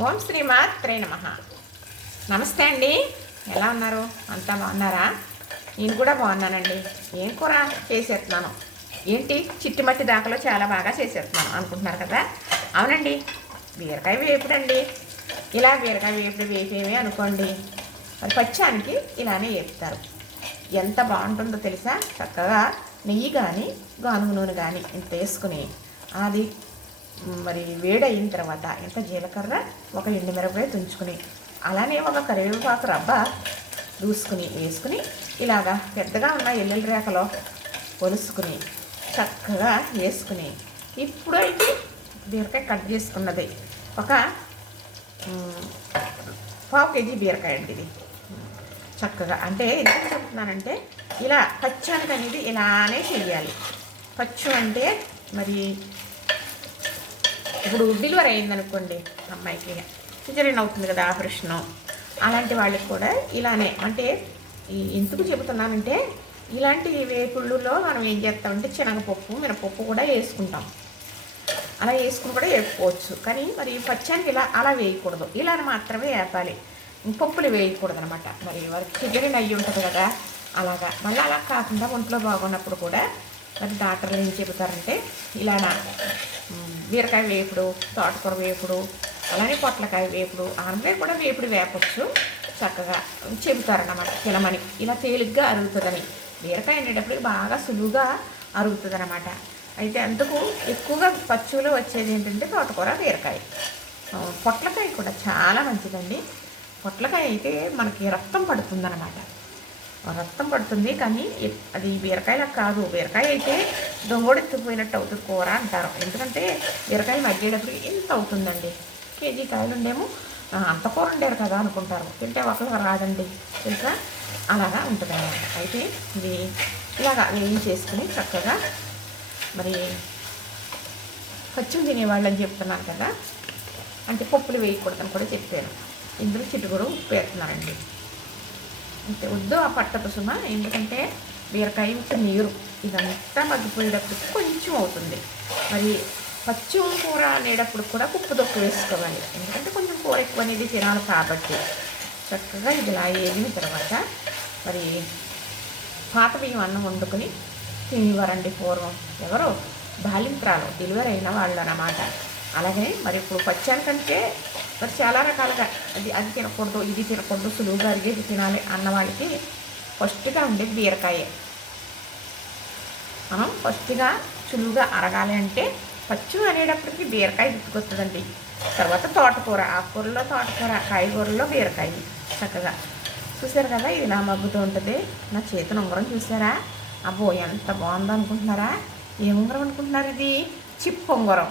ఓం శ్రీమాత్రే నమ. నమస్తే అండి. ఎలా ఉన్నారు? అంతా బాగున్నారా? నేను కూడా బాగున్నానండి. ఏం కూర చేసేస్తున్నాను? ఏంటి? చిట్టుమట్టి దాకలో చాలా బాగా చేసేస్తున్నాను అనుకుంటున్నారు కదా? అవునండి. బీరకాయ వేపుడండి. ఇలా బీరకాయ వేపుడు వేపేవి అనుకోండి. మరి పచ్చానికి ఇలానే వేపుతారు. ఎంత బాగుంటుందో తెలుసా? చక్కగా నెయ్యి కానీ గానుగు నూనె కానీ ఇంత వేసుకుని అది మరి వేడయిన తర్వాత ఎంత జీలకర్ర? ఒక ఎండుమిరపకాయ తుంచుకుని అలానే ఒక కరివేపాకు రబ్బ దూసుకుని వేసుకుని ఇలాగా పెద్దగా ఉన్న ఎల్లుల్లి రేఖలో పొలుసుకుని చక్కగా వేసుకుని ఇప్పుడు అయితే బీరకాయ కట్ చేసుకున్నది. ఒక పావు కేజీ బీరకాయ అండి ఇది. చక్కగా అంటే ఎందుకు చెప్తున్నానంటే ఇలా పచ్చానికి అనేది ఇలానే చెయ్యాలి పచ్చు అంటే మరి ఇప్పుడు డెలివరీ అయిందనుకోండి అమ్మాయికి. సిజరీన్ అవుతుంది కదా ఆపరేషను. అలాంటి వాళ్ళకి కూడా ఇలానే అంటే ఈ ఎందుకు చెబుతున్నానంటే ఇలాంటి వేపుళ్ళులో మనం ఏం చేస్తామంటే శనగపప్పు మినపప్పు కూడా వేసుకుంటాం. అలా వేసుకుని కూడా వేపుకోవచ్చు. కానీ మరి పచ్చానికి ఇలా అలా వేయకూడదు. ఇలా మాత్రమే వేపాలి. పప్పులు వేయకూడదు అనమాట మరి వారికి సిజరీన్ అయ్యి ఉంటుంది కదా అలాగా. మళ్ళీ అలా కాకుండా ఒంట్లో బాగున్నప్పుడు కూడా మరి డాక్టర్లు ఏం చెబుతారంటే ఇలానా బీరకాయ వేపుడు తోటకూర వేపుడు అలానే పొట్లకాయ వేపుడు ఆనపకాయ కూడా వేపుడు వేపచ్చు చక్కగా చెబుతారన్నమాట. తినమని. ఇలా తేలిగ్గా అరుగుతుందని. బీరకాయ అనేటప్పటికి బాగా సులువుగా అరుగుతుంది అనమాట అయితే అందుకు ఎక్కువగా పచ్చులో వచ్చేది ఏంటంటే తోటకూర బీరకాయ. పొట్లకాయ కూడా చాలా మంచిదండి. పొట్లకాయ అయితే మనకి రక్తం పడుతుందన్నమాట. రక్తం పడుతుంది కానీ అది బీరకాయలా కాదు. బీరకాయ అయితే దొంగోడెత్తిపోయినట్టు అవుతుంది కూర అంటారు. ఎందుకంటే బీరకాయ మగ్గేటప్పుడు ఇంత అవుతుందండి? కేజీ కాయలు ఉండేమో అంత కూర ఉండేరు కదా అనుకుంటారు. తింటే ఒకరు రాదండి. తెలుసా అలాగా ఉంటుంది అన్నమాట. అయితే ఇది ఇలాగా వేయించేసుకుని చక్కగా మరి పచ్చిమి తినేవాళ్ళు అని చెప్తున్నాను కదా. అంటే పప్పులు వేయకూడదని కూడా చెప్పాను. ఇందులో చిట్టుగురు ఉప్పు వేస్తున్నారండి అంటే వద్దు ఆ పట్టదు సుమా ఎందుకంటే బీరకాయ ఇంత నీరు. ఇదంతా మగ్గిపోయేటప్పుడు కొంచెం అవుతుంది. మరి పచ్చి కూర అనేటప్పుడు కూడా ఉప్పు దొక్కు వేసుకోవాలి. ఎందుకంటే కొంచెం కూర ఎక్కువ అనేది తినాలి కాబట్టి. చక్కగా ఇది ఇలా వేగిన తర్వాత మరి పాత బియ్యం అన్నం వండుకొని తినేవారండి పూర్వం ఎవరు. బాలింత్రాలు డెలివరీ అయిన వాళ్ళు అన్నమాట అలాగే మరి ఇప్పుడు పచ్చానికంటే మరి చాలా రకాలుగా అది అది తినకూడదు ఇది తినకూడదు సులువుగా అరిగేది తినాలి అన్న వాళ్ళకి ఫస్ట్గా ఉండేది బీరకాయే. మనం ఫస్ట్గా సులువుగా అరగాలి అంటే పచ్చు అనేటప్పటికి బీరకాయ గుర్తుకొస్తుందండి తర్వాత తోటకూర ఆకుకూరలో తోటకూర కాయగూరలో బీరకాయ చక్కగా. చూసారు కదా ఇది ఇలా మగ్గుతూ ఉంటుంది. నా చేతిని ఉంగరం చూసారా అబ్బో ఎంత బాగుందో అనుకుంటున్నారా ఏ ఉంగరం అనుకుంటున్నారు ఇది? చిప్ ఉంగరం.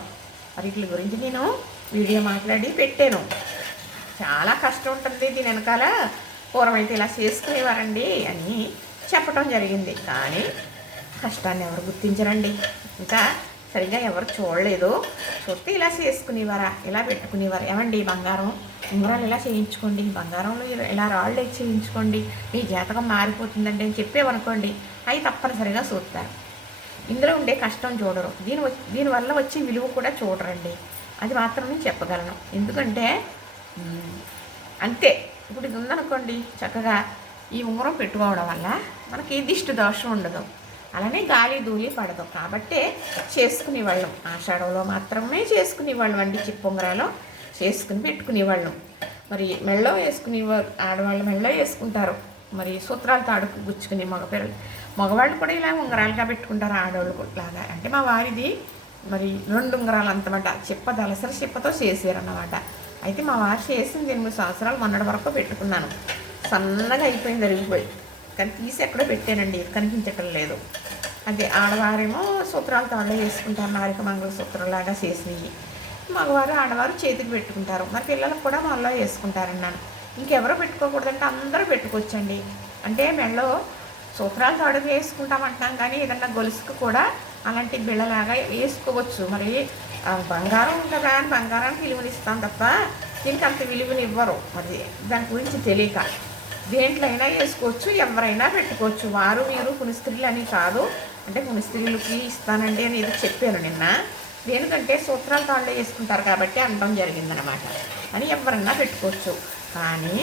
మరి వీటి గురించి నేను వీడియో మాట్లాడి పెట్టాను. చాలా కష్టం ఉంటుంది దీని వెనకాల. పూర్వమైతే ఇలా చేసుకునేవారండి అని చెప్పడం జరిగింది. కానీ కష్టాన్ని ఎవరు గుర్తించరండి. ఇంకా సరిగ్గా ఎవరు చూడలేదు. చూస్తే ఇలా చేసుకునేవారా? ఇలా పెట్టుకునేవారు? ఏమండి బంగారం? ఉంగరాలు ఇలా చేయించుకోండి? బంగారంలో ఇలా- రాళ్ళు చేయించుకోండి. మీ జాతకం మారిపోతుందండి అని చెప్పేవనుకోండి. అవి తప్పనిసరిగా చూస్తారు. ఇందులో ఉండే కష్టం చూడరు. దీని దీనివల్ల వచ్చే విలువ కూడా చూడరండి. అది మాత్రమే చెప్పగలను. ఎందుకంటే అంతే. ఇప్పుడు ఇది ఉందనుకోండి చక్కగా ఈ ఉంగరం పెట్టుకోవడం వల్ల మనకి దిష్టి దోషం ఉండదు. అలానే గాలి ధూళి పడదు. కాబట్టే చేసుకునేవాళ్ళం. ఆషాఢంలో మాత్రమే చేసుకునేవాళ్ళం అండి చిప్పొంగరాలు. చేసుకుని పెట్టుకునేవాళ్ళం. మరి మెళ్ళో వేసుకునే ఆడవాళ్ళు మెళ్ళో వేసుకుంటారు. మరి సూత్రాలు తాడుకు గుచ్చుకుని మగపిల్లలు మగవాళ్ళు కూడా ఇలా ఉంగరాలుగా పెట్టుకుంటారు ఆడవాళ్ళు లాగా. అంటే మా వారిది మరి రెండు ఉంగరాలు అంతమాట. చిప్ప దలసరి చిప్పతో చేసారన్నమాట. అయితే మా వారు చేసింది ఎనిమిది సంవత్సరాలు మొన్నటి వరకు పెట్టుకున్నాను. సన్నగా అయిపోయింది అరిగిపోయి. కానీ తీసి ఎక్కడో పెట్టానండి కనిపించటం లేదు. అదే ఆడవారేమో సూత్రాలు తాళ్ళు వేసుకుంటారు నారిక మంగళసూత్రంలాగా చేసినవి. మగవారు ఆడవారు చేతికి పెట్టుకుంటారు. మరి పిల్లలకు కూడా మళ్ళీ వేసుకుంటారన్నాను. ఇంకెవరో పెట్టుకోకూడదంటే అందరూ పెట్టుకోవచ్చండి. అంటే మెళ్ళో సూత్రాలు తాడు వేసుకుంటామంటున్నాం కానీ ఏదన్నా గొలుసుకు కూడా అలాంటి బిళ్ళలాగా వేసుకోవచ్చు. మరి బంగారం ఉంటుందా అని బంగారానికి విలువనిస్తాం తప్ప దీనికి అంత విలువనివ్వరు మరి దాని గురించి తెలియక. దేంట్లో అయినా వేసుకోవచ్చు ఎవరైనా పెట్టుకోవచ్చు. వారు వీరు పునిస్త్రీలు అని కాదు. అంటే పునిస్త్రీలకి ఇస్తానండి అని ఏదో చెప్పాను నిన్న. దేనికంటే సూత్రాల తాళ్ళే వేసుకుంటారు కాబట్టి అనడం జరిగిందనమాట అని ఎవరన్నా పెట్టుకోవచ్చు. కానీ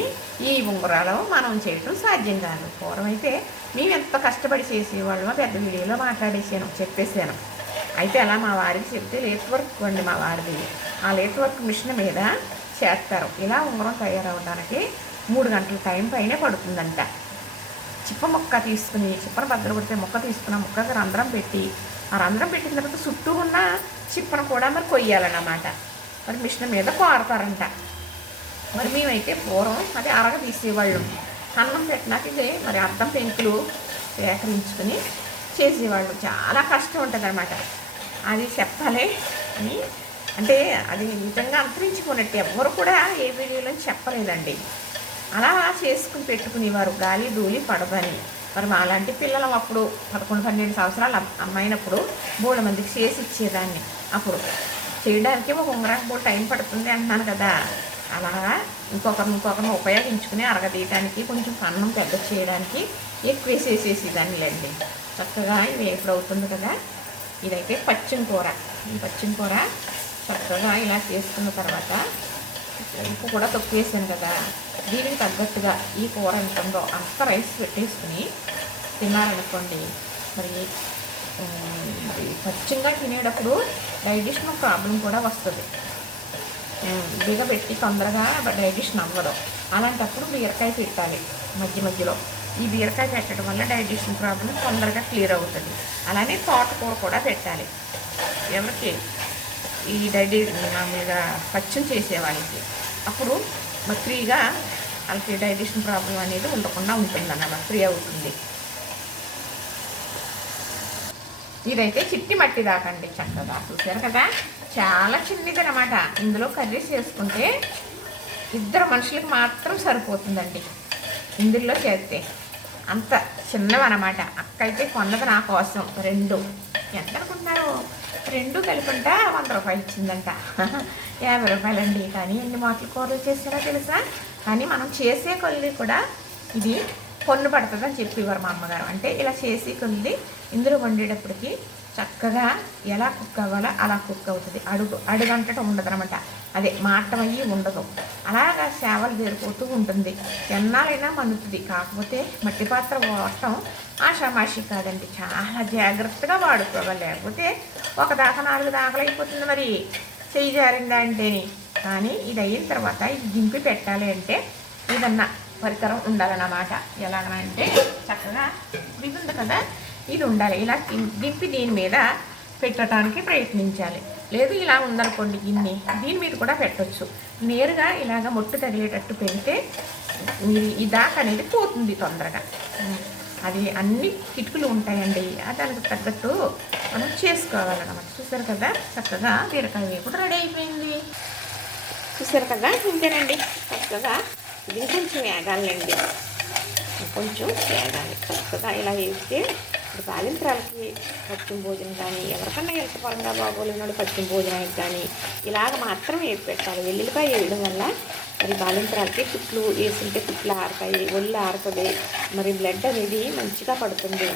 ఈ ఉంగరాలు మనం చేయటం సాధ్యం కాదు. పూర్వమైతే మేము ఎంత కష్టపడి చేసేవాళ్ళమో పెద్ద వీడియోలో మాట్లాడేసాను చెప్పేసాను అయితే అలా మా వారికి చెప్తే లేత్ వర్క్ అండి మా వారిది. ఆ లేత్ వర్క్ మిషన్ మీద చేస్తారు. ఇలా ఉంగరం తయారవడానికి మూడు గంటల టైం పైనే పడుతుందంట. చిప్ప మొక్క తీసుకుని చిప్పను బద్దలు కొడితే మొక్క తీసుకుని ఆ మొక్కకి రంధ్రం పెట్టి ఆ రంధ్రం పెట్టిన తర్వాత చుట్టూ ఉన్న చిప్పను కూడా మరి కొయ్యాలన్నమాట. మరి మిషన్ మీద కోరతారంట. మరి మేమైతే పూర్వం అది అరగ తీసేవాళ్ళం. అన్నం పెట్టినాక ఇదే మరి అద్దం పెంకులు సేకరించుకుని చేసేవాళ్ళు. చాలా కష్టం ఉంటుంది అనమాట అది చెప్పాలి అని. అంటే అది నిజంగా అంతరించుకున్నట్టు ఎవ్వరు కూడా ఏ వీడియోలో చెప్పలేదండి. అలా చేసుకుని పెట్టుకునేవారు. గాలి ధూళి పడదని. మరి అలాంటి పిల్లలు అప్పుడు పదకొండు పన్నెండు సంవత్సరాలు అమ్మాయినప్పుడు బోల మందికి చేసి ఇచ్చేదాన్ని. అప్పుడు చేయడానికి ఒక ఉంగరానికి టైం పడుతుంది అంటున్నాను కదా. అలాగా ఇంకొకరిని ఇంకొకరిని ఉపయోగించుకుని అరగదీయడానికి కొంచెం అన్నం పెద్ద చేయడానికి ఎక్కువ వేసేసేసేదాన్నిలేండి చక్కగా ఇది ఎప్పుడు అవుతుంది కదా? ఇదైతే పచ్చిమ కూర. ఈ పచ్చిమ కూర చక్కగా ఇలా చేసుకున్న తర్వాత ఉప్పు కూడా తొక్కేసాను కదా? దీనికి తగ్గట్టుగా ఈ కూర ఎంత అంత రైస్ పెట్టేసుకుని తిన్నారనుకోండి మరి పచ్చిగా తినేటప్పుడు డైజెషన్ ప్రాబ్లం కూడా వస్తుంది. బిగబెట్టి తొందరగా డైజెషన్ అవ్వదు. అలాంటప్పుడు బీరకాయ పెట్టాలి మధ్య మధ్యలో. ఈ బీరకాయ పెట్టడం వల్ల డైజెషన్ ప్రాబ్లం తొందరగా క్లియర్ అవుతుంది. అలానే తోటకూర కూడా పెట్టాలి ఎవరికి? ఈ డైజీ మామూలుగా పచ్చం చేసే వాళ్ళకి. అప్పుడు ఫ్రీగా వాళ్ళకి డైజెషన్ ప్రాబ్లం అనేది ఉండకుండా ఉంటుంది అన్నమాట ఫ్రీ అవుతుంది. ఇదైతే చిట్టి మట్టి దాకండి చక్కగా చూసారు కదా? చాలా చిన్నది అనమాట ఇందులో కర్రీస్ చేసుకుంటే ఇద్దరు మనుషులకు మాత్రం సరిపోతుందండి. ఇందులో చేస్తే అంత చిన్నవన్నమాట అక్క అయితే కొన్నది నా కోసం. రెండు. ఎంత అనుకుంటున్నారు రెండు కలిపంట వంద రూపాయలు ఇచ్చిందంట. యాభై రూపాయలండి. కానీ ఎన్ని మాటలు కూరలు చేస్తారో తెలుసా? కానీ మనం చేసే కొద్ది కూడా ఇది పొన్ను పడుతుందని చెప్పేవారు మా అమ్మగారు. అంటే ఇలా చేసి కొద్ది ఇందులో వండేటప్పటికి చక్కగా ఎలా కుక్ అవ్వాలో అలా కుక్ అవుతుంది. అడుగు అడుగంటటం ఉండదు అనమాట అదే మాటం అయ్యి ఉండదు. అలాగా సేవలు జరిపోతూ ఉంటుంది. ఎన్నాలైనా మనుతుంది కాకపోతే మట్టి పాత్ర వాడటం ఆషామాషి కాదండి. చాలా జాగ్రత్తగా వాడుకోవాలి. లేకపోతే ఒక దాకా నాలుగు దాకలు అయిపోతుంది మరి. చేయి జారిందా అంటేని కానీ ఇది అయిన తర్వాత ఇది దింపి పెట్టాలి అంటే ఏదన్నా పరికరం ఉండాలన్నమాట. ఎలాగనంటే చక్కగా ఇది ఉంది కదా? ఇది ఉండాలి. ఇలా దింపి దీని మీద పెట్టడానికి ప్రయత్నించాలి. లేదు ఇలా ఉందనుకోండి గిన్నె దీని మీద కూడా పెట్టొచ్చు. నేరుగా ఇలాగ మొట్టు తగిలేటట్టు పెడితే ఈ దాక అనేది పోతుంది తొందరగా. అది అన్ని కిటుకులు ఉంటాయండి. దానికి తగ్గట్టు మనం చేసుకోవాలన్నమాట. చూసారు కదా? చక్కగా బీరకాయ వేపుడు రెడీ అయిపోయింది. చూసారు కదా? ఇంతేనండి. చక్కగా ఇది కొంచెం వేగాలండి. కొంచెం వేగాలి. చక్కగా ఇలా వేస్తే ఇప్పుడు బాలింత్రాలకి పచ్చిమ భోజనం కానీ ఎవరికన్నా హెల్త్ పరంగా బాగోలేనాడు పచ్చిమ భోజనానికి కానీ ఇలాగ మాత్రం వేసి పెట్టాలి వెల్లుల్లిపాయ వేయడం వల్ల మరి బాలింతరాలకి పుట్లు వేసుంటే పుట్లు ఆరుతాయి ఒళ్ళు ఆరుతుంది మరి బ్లడ్ అనేది మంచిగా పడుతుంది.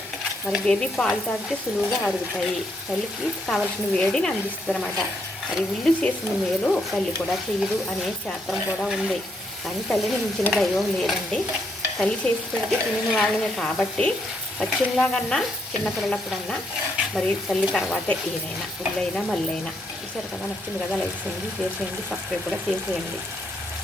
మరి బేబీ పాలు తాగితే సులువుగా అరుగుతాయి తల్లికి కావలసిన వేడిని అందిస్తుంది అనమాట మరి ఇల్లు చేసిన మేలు తల్లి కూడా చేయదు అనే శాస్త్రం కూడా ఉంది. కానీ తల్లిని మించిన దైవం లేదండి. తల్లి చేసి పెడితే తినిన వాళ్ళమే కాబట్టి పచ్చిలాగన్నా చిన్నపిల్లలప్పుడన్నా మరి తల్లి తర్వాతే ఏదైనా పుల్లైనా మల్లైనా. చూసారు కదా నచ్చింది కదా లైక్ చేయండి షేర్ చేయండి సబ్స్క్రైబ్ కూడా చేసేయండి.